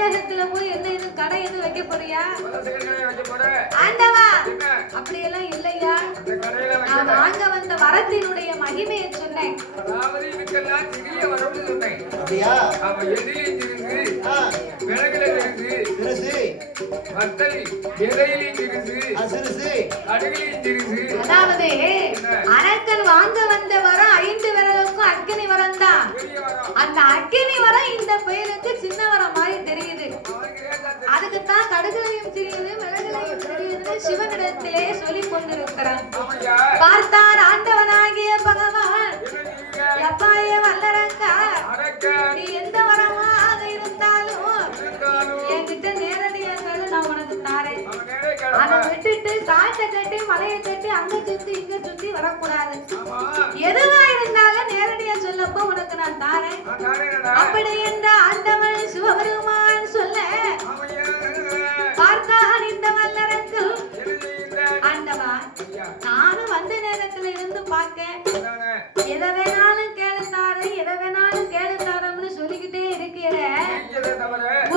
நூலகத்துல போய் என்ன இது கடை எதுவும் வைக்க போறியா? ஆண்டவா அப்படியெல்லாம் இல்லையா, நான் வாங்க வந்த வரத்தினுடைய மகிமையை சொன்னேன். அதாவது இதுக்கெல்லாம் சிறிய வரம்னு சொன்னேன். அப்படியா? அவ எதிரிலிருந்து விலகிலிருந்து சிறுசு வத்தலி எதையிலிருந்து சிறுசு அருகிலிருந்து. அதாவது அரக்கன் வாங்க வந்த வரம் 5 விரலுக்கும் அக்கினி வரம் தான். அந்த அக்கினி வரம் இந்த பெயருக்கு சின்ன வரம் மாதிரி தெரியுது. அதுக்குத்தான் கடுகுலையும் தெரியுது மிளகுலையும் தெரியுது சிவனிடத்திலே சொல்லிக் கொண்டிருக்கிறான். பார்த்தார் ஆண்டவனாகிய பகவான், எப்பாயே வல்லரக்கா, நீ எந்த வரமாக இருந்தாலும் என்கிட்ட நேரடியா நான் உனக்கு தாரேன். அதை விட்டுட்டு காட்டை கட்டி மலையை கட்டி அங்க சுத்தி இங்க சுத்தி வரக்கூடாது. எதுவா இருந்தாலும் நேரடியா சொல்லப்போ உனக்கு நான் தாரேன். அப்படி என்ற ஆண்டவன் சிவபெருமான் சொல்ல பார்த்தான் இந்த வல்லரக்கு. ஆண்டவா, நானும் வந்த நேரத்துல இருந்து பார்க்க எதை வேணாலும் கேளுத்தாரு எதை வேணாலும் கேளுத்தாருன்னு சொல்லிக்கிட்டே இருக்கிற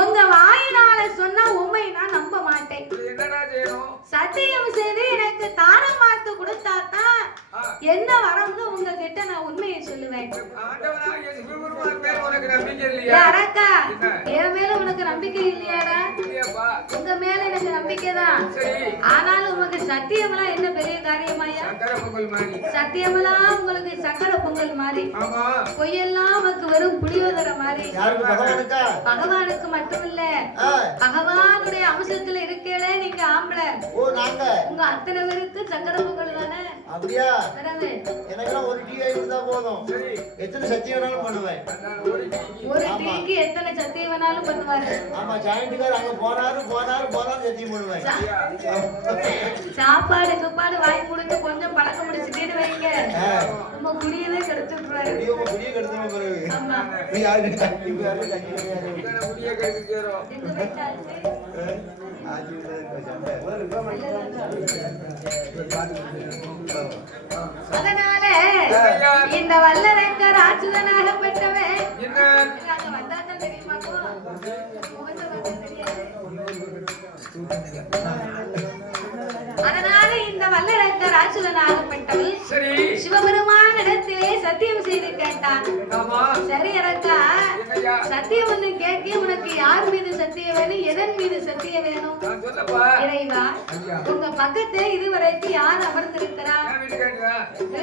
உங்க வாயினால சொன்னா உண்மை நான் நம்ப மாட்டேன். சத்தியம் செய்து எனக்கு தானம் பார்த்து கொடுத்தாத்தான் என்ன வரம்னு உங்ககிட்ட நான் உண்மையை சொல்லுவேன். அரக்கா, என் மேல உனக்கு நம்பிக்கை இல்லையாடா? உங்க மேல எனக்கு நம்பிக்கை தான். ஆனாலும் உங்களுக்கு சத்தியமெல்லாம் என்ன பெரிய காரியமாயா? சத்தியமெல்லாம் உங்களுக்கு சக்கரை பொங்கல் மாதிரி, பொய்யெல்லாம் உங்களுக்கு வெறும் புளியோதரை மாதிரி. பகவானுக்கு மட்டும் இல்ல, பகவானுடைய அம்சத்துல இருக்கே நீங்க ஆம்பளை, உங்க அத்தனை பேருக்கு சக்கரை பொங்கல் தானே. அப்படியா? எனக்கெல்லாம் ஒரு டீ ஆயிட்டு போதும், எத்தனை சத்தியம் வேணாலும் பண்ணுவேன். ஒரு டீக்கு எத்தனை சத்தியம் வேணாலும் பண்ணுவாரு. ஆமா, ஜாயிண்ட்கார் அங்க போனாரு சத்தியம் பண்ணுவேன். சாப்பாடு குப்பாடு வாய் கொடுத்து கொஞ்சம் பழக்கம் முடிச்சுட்டேன்னு வைங்க, நம்ம குடியவே கெடுத்துடுறாரு. குடிய கெடுத்துன பிறகு நீ யாருக்கு கட்டி பேரு கட்டி அதனால இந்த வல்லரக்கர் ஆட்சிதனாகப்பட்டவன் வந்தாதான் தெரியுமாக்கோ, அதனால இந்த வல்லரக்கர் ஆட்சிதனாகப்பட்டவன் சிவபெருமான இடத்திலே சத்தியம் செய்து கேட்டான். சரி அரக்கா, சத்தியம் ஒண்ணு கேட்க உனக்கு யார் மீது சத்தியம் வேணும், எதன் மீது சத்தியம் வேணும்? இறைவா, உங்க பக்கத்துல இதுவரைக்கும் யார் அமர்ந்திருக்கிறா? வீட்டுக்காரியா?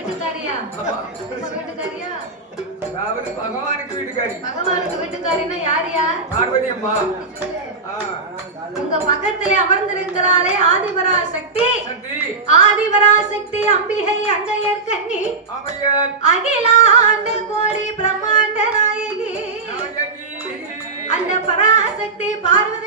வீட்டுக்காரியா? பகவானுக்கு வீட்டுக்காரி. பகவானுக்கு வீட்டுக்காரின்னா யாரியா? பார்வதி அம்மா. உங்க பக்கத்திலே அமர்ந்திருக்கிறாளே ஆதிபராசக்தி. ஆதிபராசக்தி அம்பிகை அங்கையர் கன்னி அகிலாண்ட கோடி பிரம்மாண்ட நாயகி. அந்த பராசக்தி பார்வதி